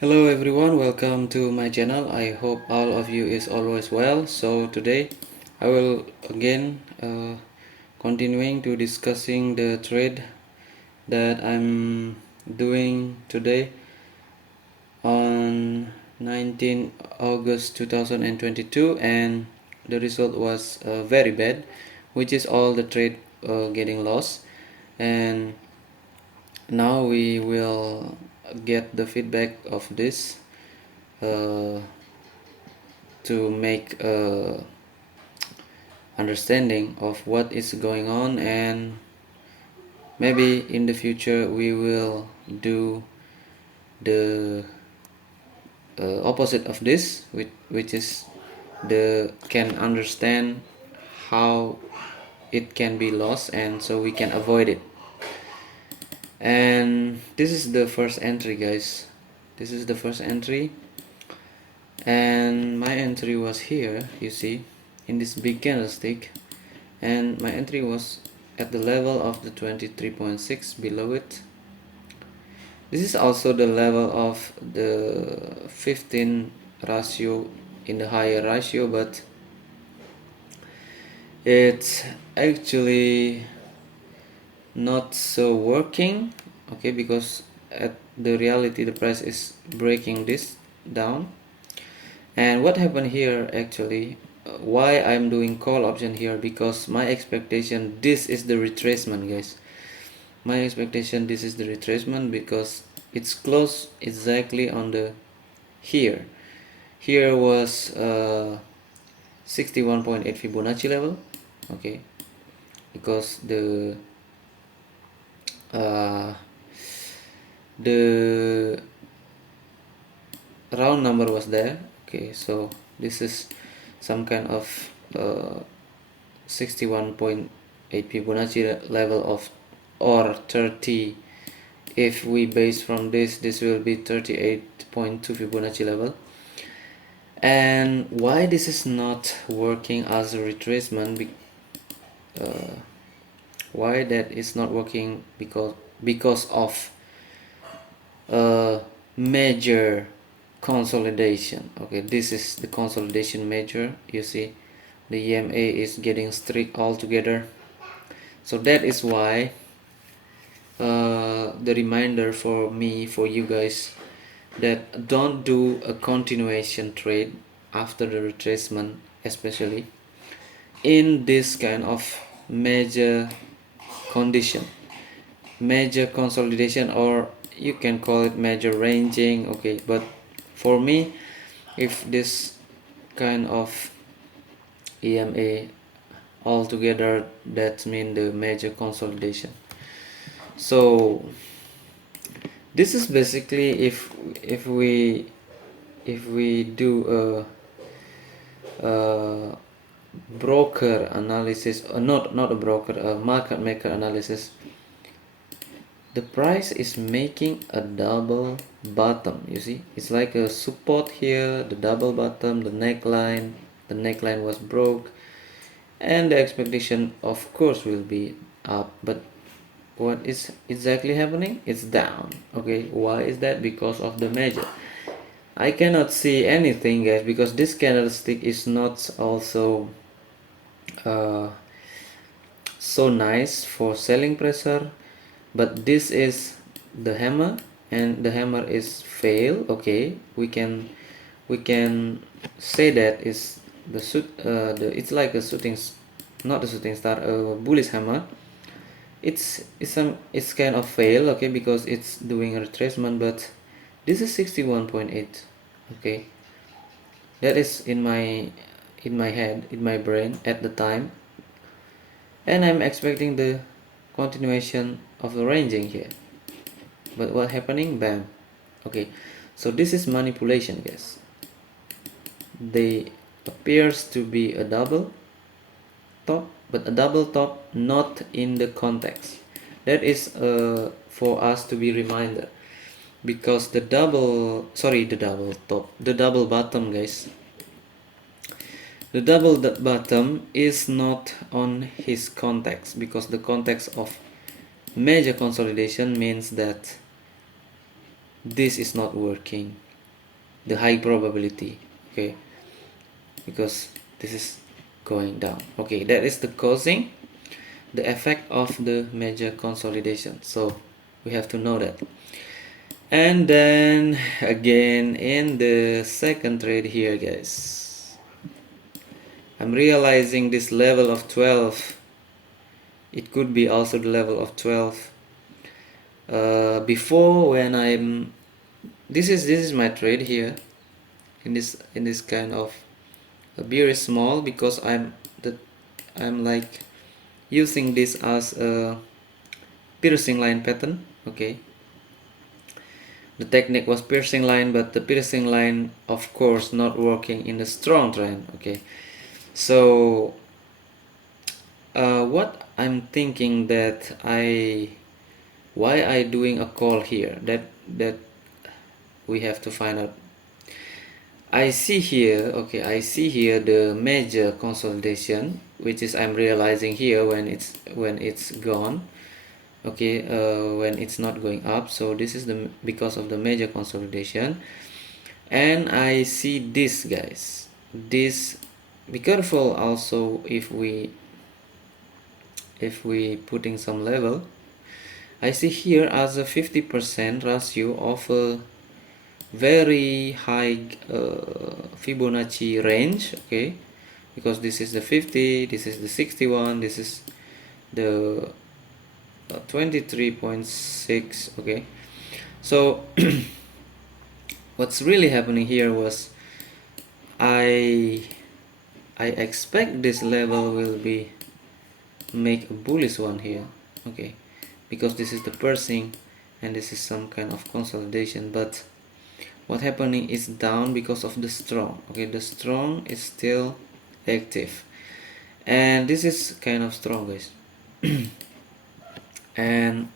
Hello everyone, welcome to my channel. I hope all of you is always well. So today I will again continuing to discussing the trade that I'm doing today on 19 August 2022, and the result was very bad, which is all the trade getting lost. And now we will get the feedback of this uh, to make a understanding of what is going on, and maybe in the future we will do the opposite of this, which is the can understand how it can be lost, and so we can avoid it. And this is the first entry, guys. This is the first entry, and my entry was here, you see, in this big candlestick, and my entry was at the level of the 23.6 below it. This is also the level of the 15 ratio in the higher ratio, but it's actually not so working, okay, because at the reality the price is breaking this down. And what happened here actually, why I'm doing call option here, because my expectation this is the retracement, guys. My expectation this is the retracement because it's close exactly on the here was 61.8 Fibonacci level, okay, because uh, the round number was there, okay. So this is some kind of 61.8 Fibonacci level of, or 30. If we base from this will be 38.2 Fibonacci level. And why this is not working as a retracement, why that is not working, because of major consolidation, okay. This is the consolidation major, you see the EMA is getting strict altogether. So that is why the reminder for me, for you guys, that don't do a continuation trade after the retracement, especially in this kind of major condition, major consolidation, or you can call it major ranging, okay. But for me, if this kind of EMA altogether, that means the major consolidation. So this is basically, if we do a broker analysis, not a broker, a market maker analysis, the price is making a double bottom, you see, it's like a support here, the double bottom, the neckline was broke, and the expectation of course will be up, but what is exactly happening? It's down, okay. Why is that? Because of the major. I cannot see anything, guys, because this candlestick is not also so nice for selling pressure, but this is the hammer, and the hammer is fail, okay. We can say that is the it's like a shooting, not a shooting star, a bullish hammer. It's kind of fail, okay, because it's doing a retracement, but this is 61.8, okay. That is in my head, in my brain at the time, and I'm expecting the continuation of the ranging here. But what happening? Bam. Okay, so this is manipulation, guys. They appears to be a double top, but a double top not in the context. That is for us to be reminder, because the double top, the double bottom, guys, the double bottom is not on his context, because the context of major consolidation means that this is not working, the high probability, okay, because this is going down. Okay, that is the causing the effect of the major consolidation, so we have to know that. And then again in the second trade here, guys, I'm realizing this level of 12, it could be also the level of 12 before, when I'm this is my trade here in this kind of a very small, because I'm like using this as a piercing line pattern. Okay, the technique was piercing line, but the piercing line of course not working in the strong trend. Okay, so what I'm thinking that why I doing a call here, that we have to find out. I see here, okay, I see here the major consolidation, which is I'm realizing here when it's gone. Okay, when it's not going up. So this is the because of the major consolidation. And I see this, guys, this, be careful also if we putting some level. I see here as a 50% ratio of a very high Fibonacci range. Okay, because this is the 50, this is the 61, this is the 23.6. okay, so what's really happening here was I expect this level will be make a bullish one here. Okay, because this is the piercing and this is some kind of consolidation, but what happening is down because of the strong. Okay, the strong is still active, and this is kind of strong, guys. And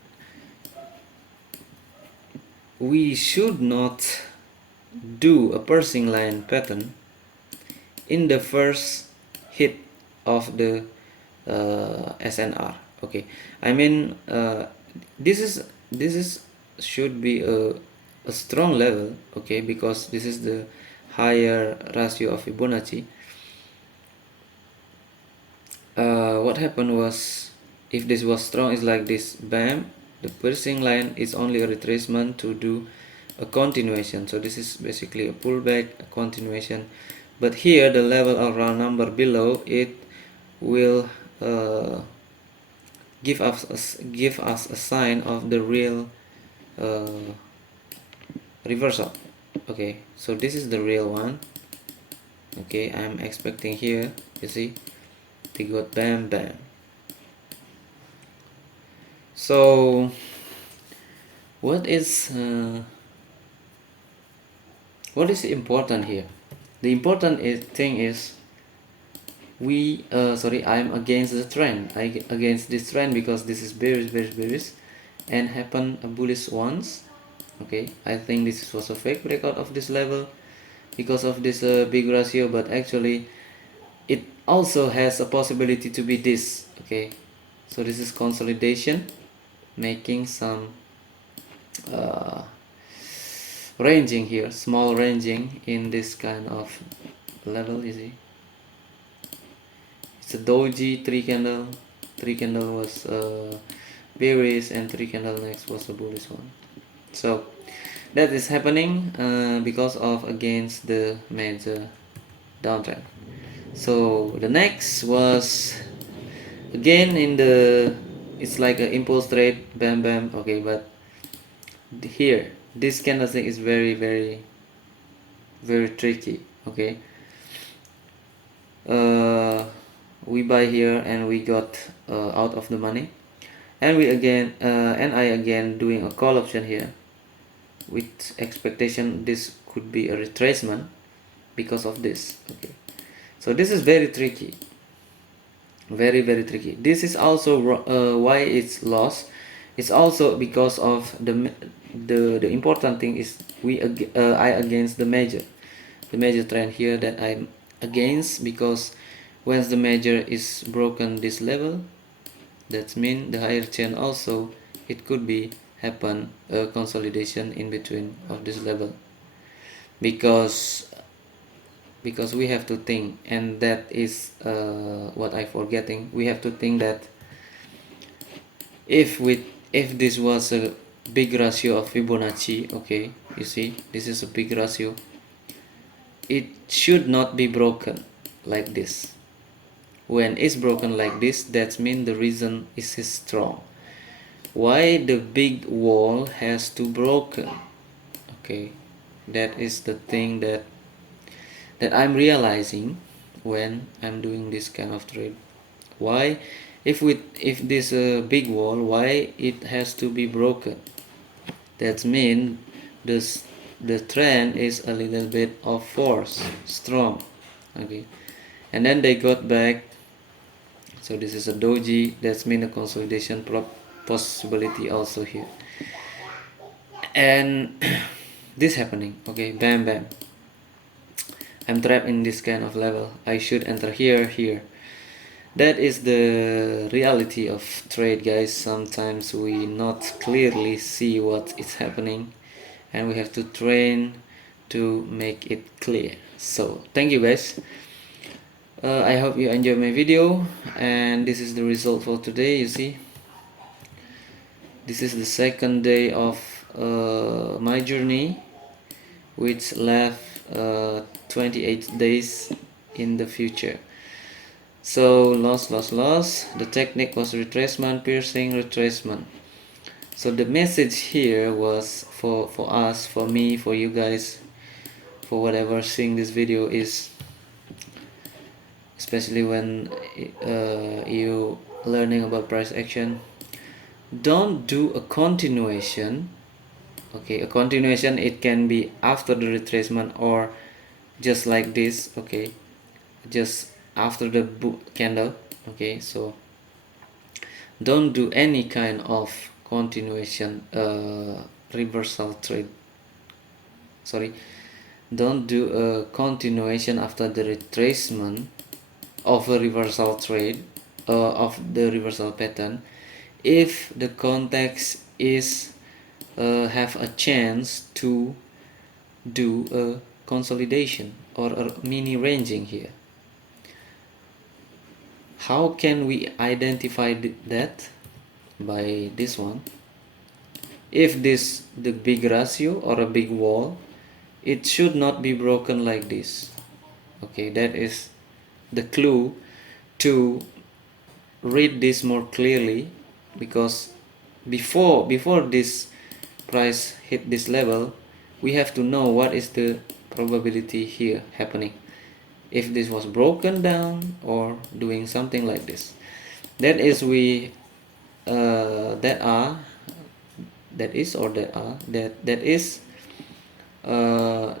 we should not do a piercing line pattern in the first hit of the SNR. Okay, I mean this is should be a strong level. Okay, because this is the higher ratio of Fibonacci. What happened was, if this was strong, is like this, bam, the piercing line is only a retracement to do a continuation. So this is basically a pullback, a continuation, but here the level around number below it will give us a sign of the real reversal. Okay, so this is the real one. Okay, I'm expecting here, you see, they got bam bam. So what is important here? The important thing is we I'm against the trend. Against this trend, because this is bearish and happen a bullish once. Okay, I think this was a fake breakout of this level because of this big ratio, but actually it also has a possibility to be this. Okay, so this is consolidation making some ranging here, small ranging in this kind of level. You see, it's a doji, three candle was bearish and three candle next was a bullish one. So that is happening because of against the major downtrend. So the next was again in the, it's like an impulse trade, bam bam. Okay, but here this candlestick is very tricky. Okay, we buy here and we got out of the money, and we again and I again doing a call option here with expectation this could be a retracement because of this. Okay, so this is very tricky, very tricky. This is also why it's lost. It's also because of the important thing is I against the major trend here that I'm against, because once the major is broken this level, that means the higher chain also it could be happen a consolidation in between of this level. because we have to think, and that is what I forgetting. We have to think that if this was a big ratio of Fibonacci, okay, you see this is a big ratio, it should not be broken like this. When it's broken like this, that means the reason is strong. Why the big wall has to broken? Okay, that is the thing that I'm realizing when I'm doing this kind of trade. Why, if this big wall, why it has to be broken? That means the trend is a little bit of force, strong. Okay, and then they got back. So this is a doji. That's mean a consolidation possibility also here. And this happening. Okay, bam bam. I'm trapped in this kind of level. I should enter here. That is the reality of trade, guys. Sometimes we not clearly see what is happening, and we have to train to make it clear. So thank you, guys. I hope you enjoy my video, and this is the result for today. You see, this is the second day of my journey, which left 28 days in the future. So loss. The technique was retracement, piercing, retracement. So the message here was for us, for me, for you guys, for whatever seeing this video, is especially when you learning about price action, don't do a continuation. Okay, a continuation, it can be after the retracement or just like this. Okay, just after the candle. Okay, so don't do any kind of continuation reversal trade. Sorry, don't do a continuation after the retracement of a reversal trade of the reversal pattern if the context is have a chance to do a consolidation or a mini ranging here. How can we identify that? By this one. If this the big ratio or a big wall, it should not be broken like this. Okay, that is the clue to read this more clearly, because before this price hit this level, we have to know what is the probability here happening. If this was broken down or doing something like this, that is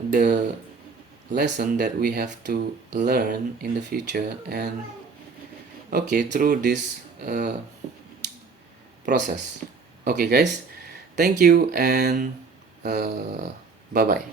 the lesson that we have to learn in the future, and okay, through this process. Okay, guys, thank you, and bye bye.